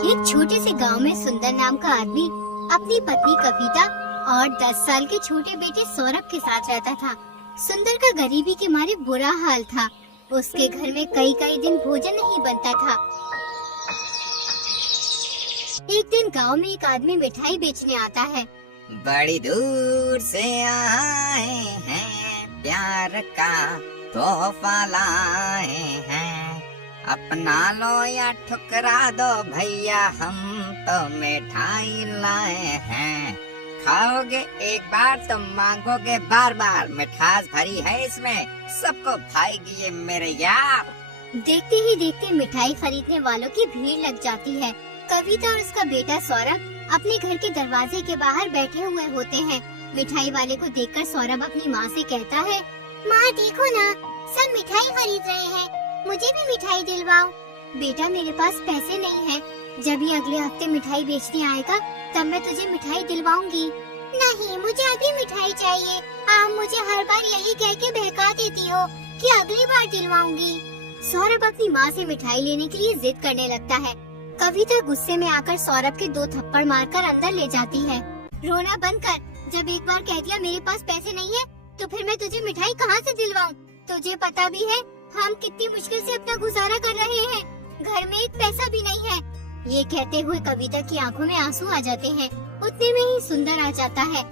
एक छोटे से गांव में सुंदर नाम का आदमी अपनी पत्नी कविता और 10 साल के छोटे बेटे सौरभ के साथ रहता था। सुंदर का गरीबी के मारे बुरा हाल था। उसके घर में कई कई दिन भोजन नहीं बनता था। एक दिन गांव में एक आदमी मिठाई बेचने आता है। बड़ी दूर से आए हैं, प्यार का तोहफा लाए हैं, अपना लो या ठुकरा दो भैया, हम तो मिठाई लाए हैं। खाओगे एक बार तो मांगोगे बार बार, मिठास भरी है इसमें, सबको भाएगी ये मेरे यार। देखते ही देखते मिठाई खरीदने वालों की भीड़ लग जाती है। कविता और उसका बेटा सौरभ अपने घर के दरवाजे के बाहर बैठे हुए होते हैं। मिठाई वाले को देखकर सौरभ अपनी माँ से कहता है, माँ देखो ना, सब मिठाई खरीद रहे हैं, मुझे भी मिठाई दिलवाओ। बेटा मेरे पास पैसे नहीं है, जब ये अगले हफ्ते मिठाई बेचने आएगा तब मैं तुझे मिठाई दिलवाऊंगी। नहीं, मुझे अभी मिठाई चाहिए। आप मुझे हर बार यही कह के बहका देती हो कि अगली बार दिलवाऊंगी। सौरभ अपनी माँ से मिठाई लेने के लिए जिद करने लगता है। कविता गुस्से में आकर सौरभ के 2 थप्पड़ मारकर अंदर ले जाती है। रोना बंद कर, जब एक बार कह दिया मेरे पास पैसे नहीं है तो फिर मैं तुझे मिठाई कहाँ से दिलवाऊं? तुझे पता भी है हम कितनी मुश्किल से अपना गुजारा कर रहे हैं, घर में एक पैसा भी नहीं है। ये कहते हुए कविता की आंखों में आंसू आ जाते हैं। उतने में ही सुंदर आ जाता है,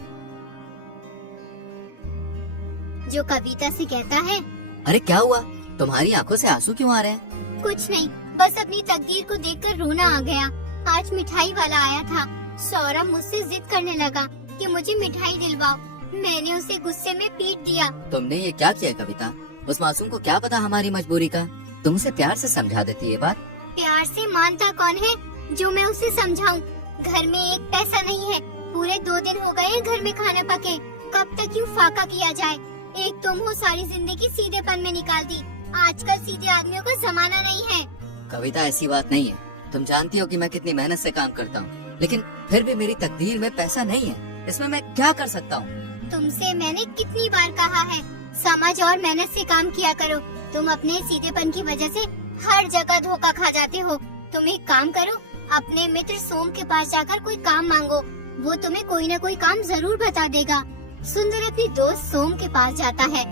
जो कविता से कहता है, अरे क्या हुआ, तुम्हारी आंखों से आंसू क्यों आ रहे हैं? कुछ नहीं, बस अपनी तकदीर को देखकर रोना आ गया। आज मिठाई वाला आया था। सौरभ मुझसे जिद करने लगा कि मुझे मिठाई दिलवाओ। मैंने उसे गुस्से में पीट दिया। तुमने ये क्या किया कविता? उस मासूम को क्या पता हमारी मजबूरी का? तुम उसे प्यार से समझा देती ये बात। प्यार से मानता कौन है जो मैं उसे समझाऊं? घर में एक पैसा नहीं है, पूरे 2 दिन हो गए घर में खाना पके। कब तक यूँ फाका किया जाए? एक तुम हो, सारी जिंदगी सीधेपन में निकाल दी। आजकल सीधे आदमियों का जमाना नहीं है। कविता ऐसी बात नहीं है, तुम जानती हो कि मैं कितनी मेहनत से काम करता हूँ, लेकिन फिर भी मेरी तकदीर में पैसा नहीं है। इसमें मैं क्या कर सकता हूँ? तुमसे मैंने कितनी बार कहा है, समझ और मेहनत से काम किया करो। तुम अपने सीधेपन की वजह से हर जगह धोखा खा जाते हो। तुम एक काम करो, अपने मित्र सोम के पास जाकर कोई काम मांगो, वो तुम्हें कोई न कोई काम जरूर बता देगा। सुंदर अपने दोस्त सोम के पास जाता है।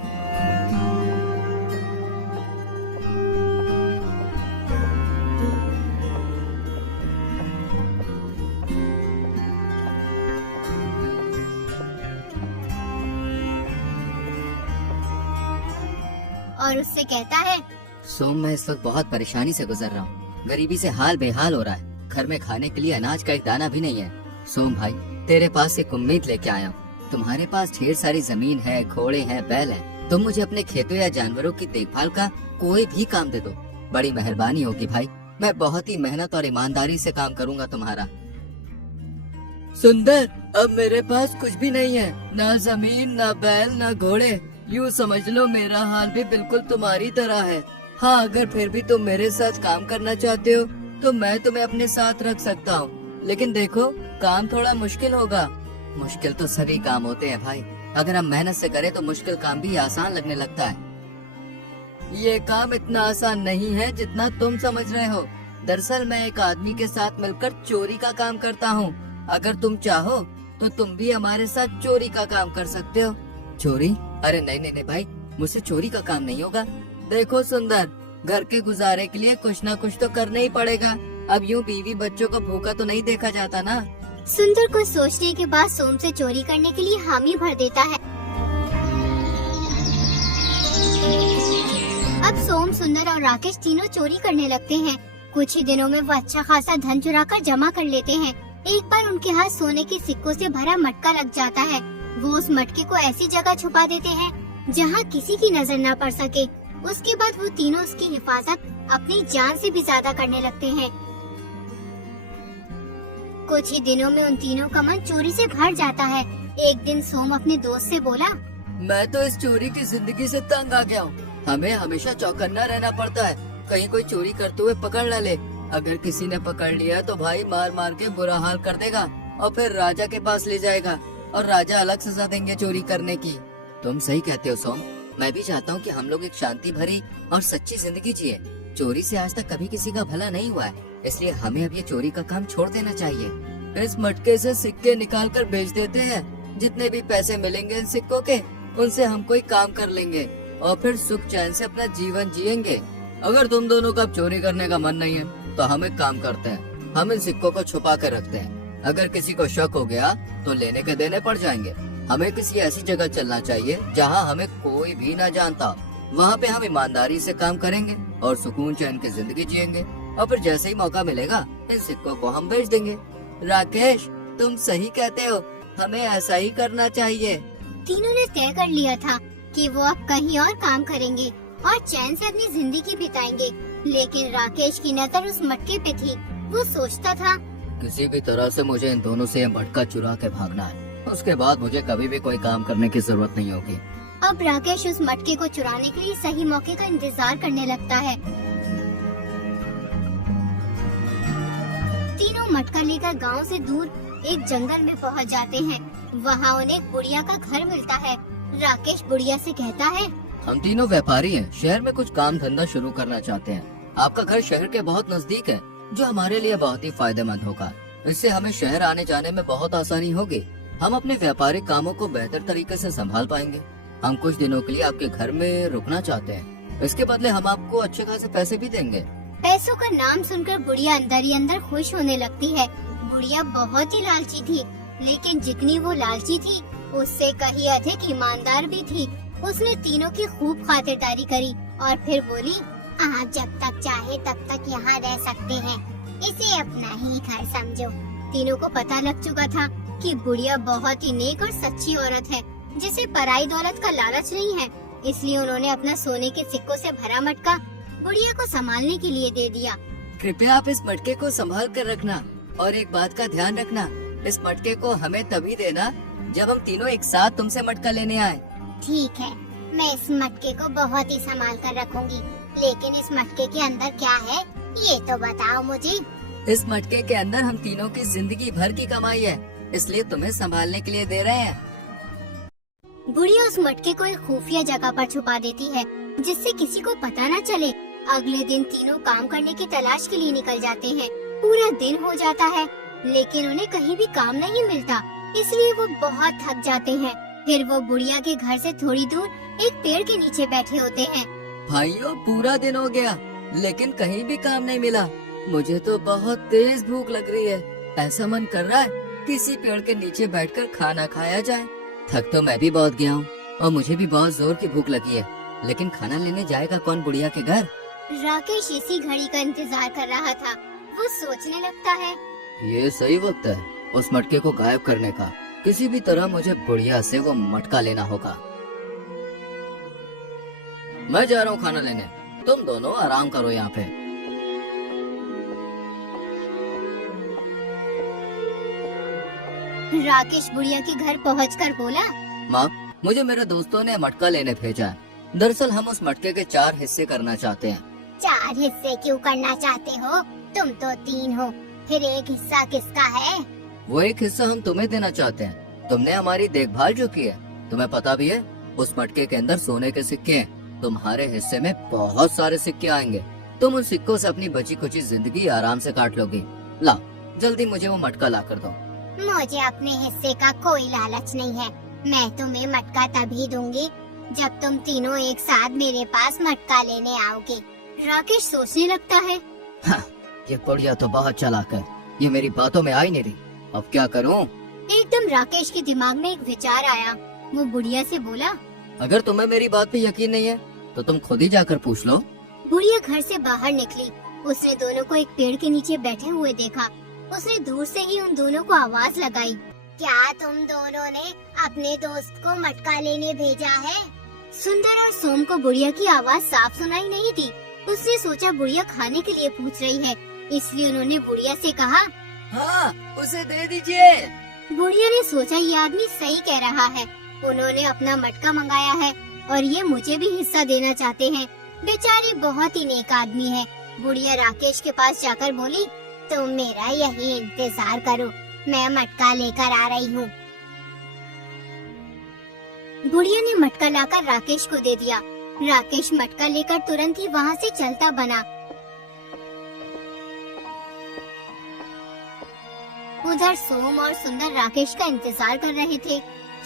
और उससे कहता है, सोम, मैं इस वक्त बहुत परेशानी से गुजर रहा हूँ। गरीबी से हाल बेहाल हो रहा है, घर में खाने के लिए अनाज का एक दाना भी नहीं है। सोम भाई, तेरे पास एक उम्मीद लेके आया हूँ। तुम्हारे पास ढेर सारी जमीन है, घोड़े हैं, बैल है। तुम मुझे अपने खेतों या जानवरों की देखभाल का कोई भी काम दे दो, बड़ी मेहरबानी होगी भाई। मैं बहुत ही मेहनत और ईमानदारी से काम करूँगा तुम्हारा। सुंदर, अब मेरे पास कुछ भी नहीं है, ना जमीन, ना बैल, ना घोड़े। यूँ समझ लो मेरा हाल भी बिल्कुल तुम्हारी तरह है। हाँ, अगर फिर भी तुम मेरे साथ काम करना चाहते हो तो मैं तुम्हें अपने साथ रख सकता हूँ, लेकिन देखो काम थोड़ा मुश्किल होगा। मुश्किल तो सभी काम होते हैं भाई, अगर हम मेहनत से करें तो मुश्किल काम भी आसान लगने लगता है। ये काम इतना आसान नहीं है जितना तुम समझ रहे हो। दरअसल मैं एक आदमी के साथ मिलकर चोरी का काम करता हूँ। अगर तुम चाहो तो तुम भी हमारे साथ चोरी का काम कर सकते हो। चोरी? अरे नहीं नहीं नहीं भाई, मुझसे चोरी का काम नहीं होगा। देखो सुंदर, घर के गुजारे के लिए कुछ ना कुछ तो करना ही पड़ेगा। अब यूँ बीवी बच्चों को भूखा तो नहीं देखा जाता ना। सुंदर को सोचने के बाद सोम से चोरी करने के लिए हामी भर देता है। अब सोम, सुंदर और राकेश तीनों चोरी करने लगते हैं। कुछ ही दिनों में वो अच्छा खासा धन चुराकर जमा कर लेते हैं। एक बार उनके हाथ सोने के सिक्कों से भरा मटका लग जाता है। वो उस मटके को ऐसी जगह छुपा देते हैं जहाँ किसी की नजर न पड़ सके। उसके बाद वो तीनों उसकी हिफाजत अपनी जान से भी ज्यादा करने लगते हैं। कुछ ही दिनों में उन तीनों का मन चोरी से भर जाता है। एक दिन सोम अपने दोस्त से बोला, मैं तो इस चोरी की जिंदगी से तंग आ गया हूँ। हमें हमेशा चौकन्ना रहना पड़ता है, कहीं कोई चोरी करते हुए पकड़ न ले। अगर किसी ने पकड़ लिया तो भाई मार मार के बुरा हाल कर देगा और फिर राजा के पास ले जाएगा और राजा अलग सजा देंगे चोरी करने की। तुम सही कहते हो सोम, मैं भी चाहता हूँ कि हम लोग एक शांति भरी और सच्ची जिंदगी जिए। चोरी से आज तक कभी किसी का भला नहीं हुआ है। इसलिए हमें अब ये चोरी का काम छोड़ देना चाहिए। इस मटके से सिक्के निकाल कर बेच देते हैं। जितने भी पैसे मिलेंगे इन सिक्कों के, उनसे हम कोई काम कर लेंगे और फिर सुख चैन से अपना जीवन जिएंगे। अगर तुम दोनों का अब चोरी करने का मन नहीं है तो हम एक काम करते हैं, हम इन सिक्कों को छुपा कर रखते हैं। अगर किसी को शक हो गया तो लेने के देने पड़ जाएंगे। हमें किसी ऐसी जगह चलना चाहिए जहाँ हमें कोई भी ना जानता। वहाँ पे हम ईमानदारी से काम करेंगे और सुकून चैन की जिंदगी जिएंगे, और फिर जैसे ही मौका मिलेगा इन सिक्कों को हम बेच देंगे। राकेश, तुम सही कहते हो, हमें ऐसा ही करना चाहिए। तीनों ने तय कर लिया था कि वो अब कहीं और काम करेंगे और चैन से अपनी जिंदगी बिताएंगे। लेकिन राकेश की नजर उस मटके पे थी। वो सोचता था, किसी भी तरह से मुझे इन दोनों से ये मटका चुरा के भागना है। उसके बाद मुझे कभी भी कोई काम करने की जरूरत नहीं होगी। अब राकेश उस मटके को चुराने के लिए सही मौके का इंतजार करने लगता है। तीनों मटका लेकर गांव से दूर एक जंगल में पहुंच जाते हैं। वहां उन्हें एक बुढ़िया का घर मिलता है। राकेश बुढ़िया से कहता है, हम तीनों व्यापारी हैं, शहर में कुछ काम धंधा शुरू करना चाहते हैं। आपका घर शहर के बहुत नजदीक है, जो हमारे लिए बहुत ही फायदेमंद होगा। इससे हमें शहर आने जाने में बहुत आसानी होगी। हम अपने व्यापारिक कामों को बेहतर तरीके से संभाल पाएंगे। हम कुछ दिनों के लिए आपके घर में रुकना चाहते हैं। इसके बदले हम आपको अच्छे खासे पैसे भी देंगे। पैसों का नाम सुनकर बुढ़िया अंदर ही अंदर खुश होने लगती है। बुढ़िया बहुत ही लालची थी, लेकिन जितनी वो लालची थी उससे कहीं अधिक ईमानदार भी थी। उसने तीनों की खूब खातिरदारी करी और फिर बोली, आप जब तक चाहे तब तक यहाँ रह सकते हैं। इसे अपना ही घर समझो। तीनों को पता लग चुका था कि बुढ़िया बहुत ही नेक और सच्ची औरत है, जिसे पराई दौलत का लालच नहीं है। इसलिए उन्होंने अपना सोने के सिक्कों से भरा मटका बुढ़िया को संभालने के लिए दे दिया। कृपया आप इस मटके को संभाल कर रखना, और एक बात का ध्यान रखना, इस मटके को हमें तभी देना जब हम तीनों एक साथ तुमसे मटका लेने आए। ठीक है, मैं इस मटके को बहुत ही संभाल कर रखूंगी। लेकिन इस मटके के अंदर क्या है, ये तो बताओ मुझे। इस मटके के अंदर हम तीनों की जिंदगी भर की कमाई है, इसलिए तुम्हें संभालने के लिए दे रहे हैं। बुढ़िया उस मटके को एक खुफिया जगह पर छुपा देती है, जिससे किसी को पता न चले। अगले दिन तीनों काम करने की तलाश के लिए निकल जाते हैं। पूरा दिन हो जाता है, लेकिन उन्हें कहीं भी काम नहीं मिलता, इसलिए वो बहुत थक जाते हैं। फिर वो बुढ़िया के घर से थोड़ी दूर एक पेड़ के नीचे बैठे होते हैं। भाइयों, पूरा दिन हो गया, लेकिन कहीं भी काम नहीं मिला। मुझे तो बहुत तेज भूख लग रही है। ऐसा मन कर रहा है किसी पेड़ के नीचे बैठकर खाना खाया जाए। थक तो मैं भी बहुत गया हूँ और मुझे भी बहुत जोर की भूख लगी है, लेकिन खाना लेने जाएगा कौन बुढ़िया के घर? राकेश इसी घड़ी का इंतजार कर रहा था। वो सोचने लगता है, ये सही वक्त है उस मटके को गायब करने का। किसी भी तरह मुझे बुढ़िया से वो मटका लेना होगा। मैं जा रहा हूँ खाना लेने, तुम दोनों आराम करो यहाँ पे। राकेश बुढ़िया के घर पहुंचकर बोला, माँ, मुझे मेरे दोस्तों ने मटका लेने भेजा है। दरअसल हम उस मटके के 4 हिस्से करना चाहते हैं। 4 हिस्से क्यों करना चाहते हो? तुम तो 3 हो, फिर एक हिस्सा किसका है? वो एक हिस्सा हम तुम्हें देना चाहते हैं। तुमने हमारी देखभाल जो की है, तुम्हें पता भी है उस मटके के अंदर सोने के सिक्के हैं। तुम्हारे हिस्से में बहुत सारे सिक्के आएंगे। तुम उन सिक्कों से अपनी बची कुची जिंदगी आराम से काट लोगी। ला, जल्दी मुझे वो मटका ला कर दो। मुझे अपने हिस्से का कोई लालच नहीं है। मैं तुम्हें मटका तभी दूंगी जब तुम तीनों एक साथ मेरे पास मटका लेने आओगे। राकेश सोचने लगता है, ये बुढ़िया तो बहुत चालाक है, ये मेरी बातों में आई नहीं रही। अब क्या करूं? एकदम राकेश के दिमाग में एक विचार आया। वो बुढ़िया से बोला, अगर तुम्हें मेरी बात पे यकीन नहीं है तो तुम खुद ही जाकर पूछ लो। बुढ़िया घर से बाहर निकली। उसने दोनों को एक पेड़ के नीचे बैठे हुए देखा। उसने दूर से ही उन दोनों को आवाज लगाई, क्या तुम दोनों ने अपने दोस्त को मटका लेने भेजा है? सुंदर और सोम को बुढ़िया की आवाज साफ सुनाई नहीं थी। उसने सोचा बुढ़िया खाने के लिए पूछ रही है, इसलिए उन्होंने बुढ़िया से कहा, हाँ, उसे दे दीजिए। बुढ़िया ने सोचा ये आदमी सही कह रहा है। उन्होंने अपना मटका मंगाया है और ये मुझे भी हिस्सा देना चाहते हैं। बेचारी बहुत ही नेक आदमी है। बुढ़िया राकेश के पास जाकर बोली, तुम मेरा यही इंतजार करो, मैं मटका लेकर आ रही हूँ। बुढ़िया ने मटका लाकर राकेश को दे दिया। राकेश मटका लेकर तुरंत ही वहाँ से चलता बना। उधर सोम और सुंदर राकेश का इंतजार कर रहे थे।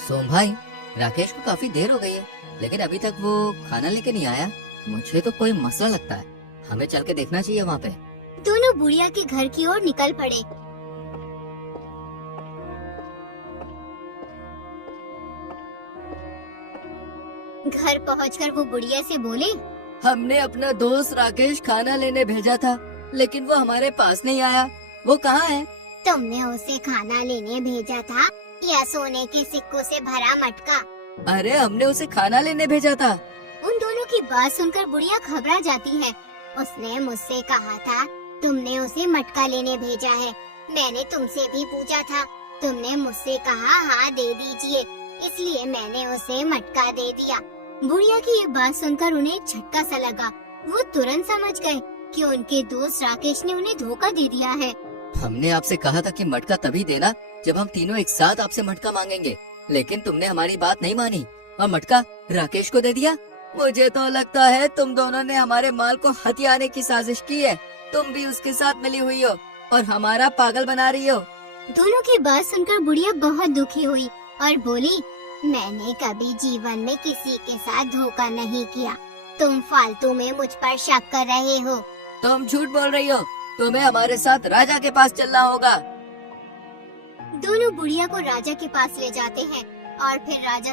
सोम भाई, राकेश को काफी देर हो गई है, लेकिन अभी तक वो खाना लेके नहीं आया। मुझे तो कोई मसला लगता है, हमें चल के देखना चाहिए वहाँ पे। दोनों बुढ़िया के घर की ओर निकल पड़े। घर पहुंचकर वो बुढ़िया से बोले, हमने अपना दोस्त राकेश खाना लेने भेजा था, लेकिन वो हमारे पास नहीं आया। वो कहाँ है? तुमने उसे खाना लेने भेजा था या सोने के सिक्कों से भरा मटका? अरे हमने उसे खाना लेने भेजा था। उन दोनों की बात सुनकर बुढ़िया घबरा जाती है। उसने मुझसे कहा था तुमने उसे मटका लेने भेजा है। मैंने तुमसे भी पूछा था, तुमने मुझसे कहा हाँ दे दीजिए, इसलिए मैंने उसे मटका दे दिया। बुढ़िया की ये बात सुनकर उन्हें एक झटका सा लगा। वो तुरंत समझ गए कि उनके दोस्त राकेश ने उन्हें धोखा दे दिया है। हमने आपसे कहा था कि मटका तभी देना जब हम तीनों एक साथ आपसे मटका मांगेंगे, लेकिन तुमने हमारी बात नहीं मानी और मटका राकेश को दे दिया। मुझे तो लगता है तुम दोनों ने हमारे माल को हथियाने की साजिश की है। तुम भी उसके साथ मिली हुई हो और हमारा पागल बना रही हो। दोनों की बात सुनकर बुढ़िया बहुत दुखी हुई और बोली, मैंने कभी जीवन में किसी के साथ धोखा नहीं किया। तुम फालतू में मुझ पर शक कर रहे हो। तुम झूठ बोल रही हो। तुम्हें हमारे साथ राजा के पास चलना होगा। दोनों बुढ़िया को राजा के पास ले जाते हैं और फिर राजा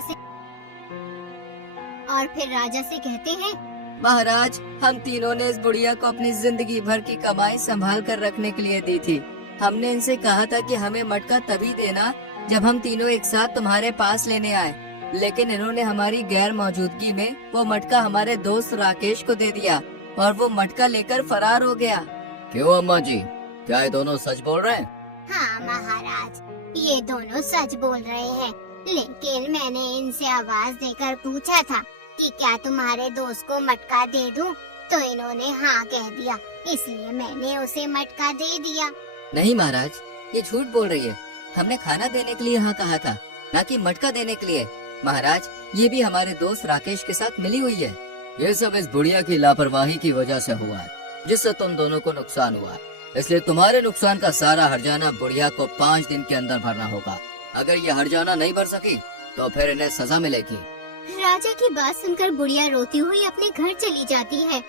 से कहते हैं, महाराज, हम तीनों ने इस बुढ़िया को अपनी जिंदगी भर की कमाई संभाल कर रखने के लिए दी थी। हमने इनसे कहा था कि हमें मटका तभी देना जब हम तीनों एक साथ तुम्हारे पास लेने आए, लेकिन इन्होंने हमारी गैर मौजूदगी में वो मटका हमारे दोस्त राकेश को दे दिया और वो मटका लेकर फरार हो गया। क्यों अम्मा जी, क्या ये दोनों सच बोल रहे हैं? हाँ महाराज, ये दोनों सच बोल रहे हैं, लेकिन मैंने इनसे आवाज देकर पूछा था कि क्या तुम्हारे दोस्त को मटका दे दूं, तो इन्होंने हाँ कह दिया, इसलिए मैंने उसे मटका दे दिया। नहीं महाराज, ये झूठ बोल रही है। हमने खाना देने के लिए हाँ कहा था, न कि मटका देने के लिए। महाराज, ये भी हमारे दोस्त राकेश के साथ मिली हुई है। ये सब इस बुढ़िया की लापरवाही की वजह से हुआ है, जिससे तुम दोनों को नुकसान हुआ। इसलिए तुम्हारे नुकसान का सारा हर्जाना बुढ़िया को 5 दिन के अंदर भरना होगा। अगर ये हर्जाना नहीं भर सकी तो फिर इन्हें सजा मिलेगी। राजा की बात सुनकर बुढ़िया रोती हुई अपने घर चली जाती है।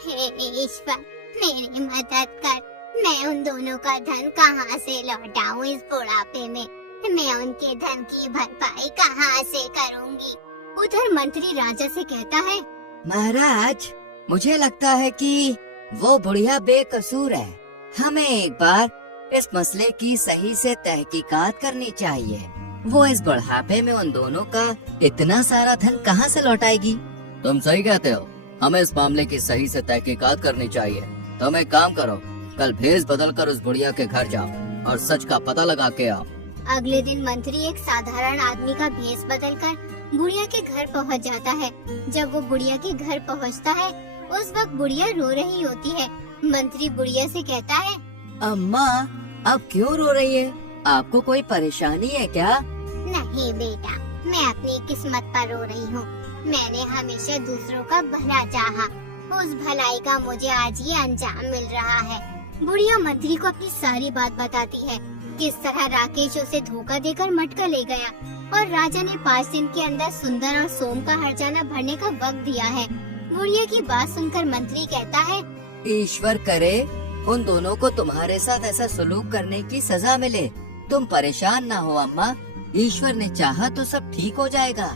हे ईश्वर, मेरी मदद कर। मैं उन दोनों का धन कहाँ से लौटाऊं इस बुढ़ापे में? मैं उनके धन की भरपाई कहाँ से करूँगी? उधर मंत्री राजा से कहता है, महाराज, मुझे लगता है कि वो बुढ़िया बेकसूर है। हमें एक बार इस मसले की सही से तहकीकात करनी चाहिए। वो इस बुढ़ापे में उन दोनों का इतना सारा धन कहाँ से लौटाएगी? तुम सही कहते हो, हमें इस मामले की सही से तहकीकात करनी चाहिए। तुम एक काम करो, कल भेष बदल कर उस बुढ़िया के घर जाओ और सच का पता लगा के आओ। अगले दिन मंत्री एक साधारण आदमी का भेष बदलकर बुढ़िया के घर पहुंच जाता है। जब वो बुढ़िया के घर पहुंचता है, उस वक्त बुढ़िया रो रही होती है। मंत्री बुढ़िया से कहता है, अम्मा, अब क्यों रो रही है? आपको कोई परेशानी है क्या? नहीं बेटा, मैं अपनी किस्मत पर रो रही हूँ। मैंने हमेशा दूसरों का भला चाहा, उस भलाई का मुझे आज ये अंजाम मिल रहा है। बुढ़िया मंत्री को अपनी सारी बात बताती है, किस तरह राकेश उसे धोखा देकर मटका ले गया और राजा ने 5 दिन के अंदर सुंदर और सोम का हर्जाना भरने का वक्त दिया है। बुढ़िया की बात सुनकर मंत्री कहता है, ईश्वर करे उन दोनों को तुम्हारे साथ ऐसा सलूक करने की सजा मिले। तुम परेशान ना हो अम्मा, ईश्वर ने चाहा तो सब ठीक हो जाएगा।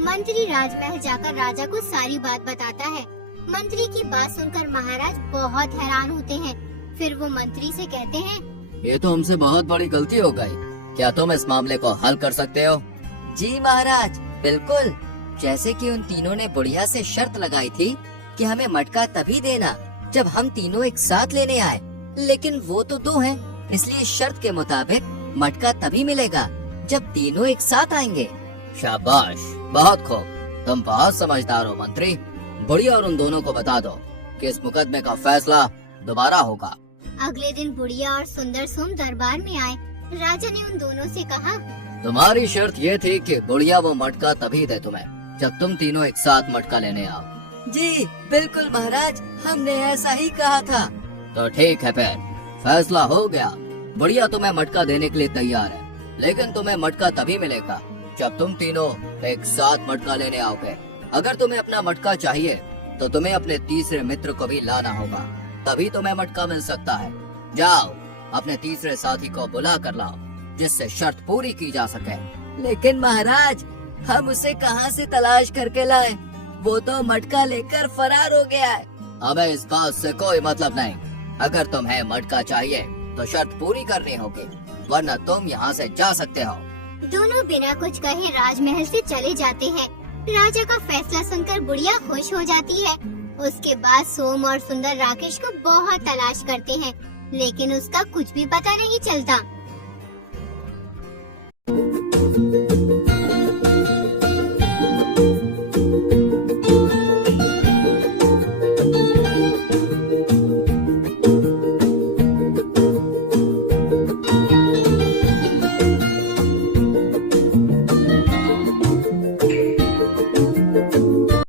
मंत्री राजमहल जाकर राजा को सारी बात बताता है। मंत्री की बात सुनकर महाराज बहुत हैरान होते हैं। फिर वो मंत्री से कहते हैं, ये तो हमसे बहुत बड़ी गलती हो गई। क्या तुम इस मामले को हल कर सकते हो? जी महाराज, बिल्कुल। जैसे कि उन तीनों ने बुढ़िया से शर्त लगाई थी कि हमें मटका तभी देना जब हम तीनों एक साथ लेने आए, लेकिन वो तो 2 हैं, इसलिए शर्त के मुताबिक मटका तभी मिलेगा जब तीनों एक साथ आएंगे। शाबाश, बहुत खूब। तुम बहुत समझदार हो मंत्री। बुढ़िया और उन दोनों को बता दो कि इस मुकदमे का फैसला दोबारा होगा। अगले दिन बुढ़िया और सुंदर सोम दरबार में आए। राजा ने उन दोनों से कहा, तुम्हारी शर्त ये थी कि बुढ़िया वो मटका तभी दे तुम्हें जब तुम तीनों एक साथ मटका लेने आओ। जी बिल्कुल महाराज, हमने ऐसा ही कहा था। तो ठीक है फिर, फैसला हो गया। बुढ़िया तुम्हें मटका देने के लिए तैयार है, लेकिन तुम्हें मटका तभी मिलेगा जब तुम तीनों एक साथ मटका लेने आओगे। अगर तुम्हें अपना मटका चाहिए तो तुम्हें अपने तीसरे मित्र को भी लाना होगा, तभी तुम्हें मटका मिल सकता है। जाओ, अपने तीसरे साथी को बुला कर लाओ, जिससे शर्त पूरी की जा सके। लेकिन महाराज, हम उसे कहाँ से तलाश करके लाए? वो तो मटका लेकर फरार हो गया है। हमें इस बात से कोई मतलब नहीं। अगर तुम्हें मटका चाहिए तो शर्त पूरी करनी होगी, वरना तुम यहाँ से जा सकते हो। दोनों बिना कुछ कहे राजमहल से चले जाते हैं। राजा का फैसला सुनकर बुढ़िया खुश हो जाती है। उसके बाद सोम और सुंदर राकेश को बहुत तलाश करते हैं, लेकिन उसका कुछ भी पता नहीं चलता।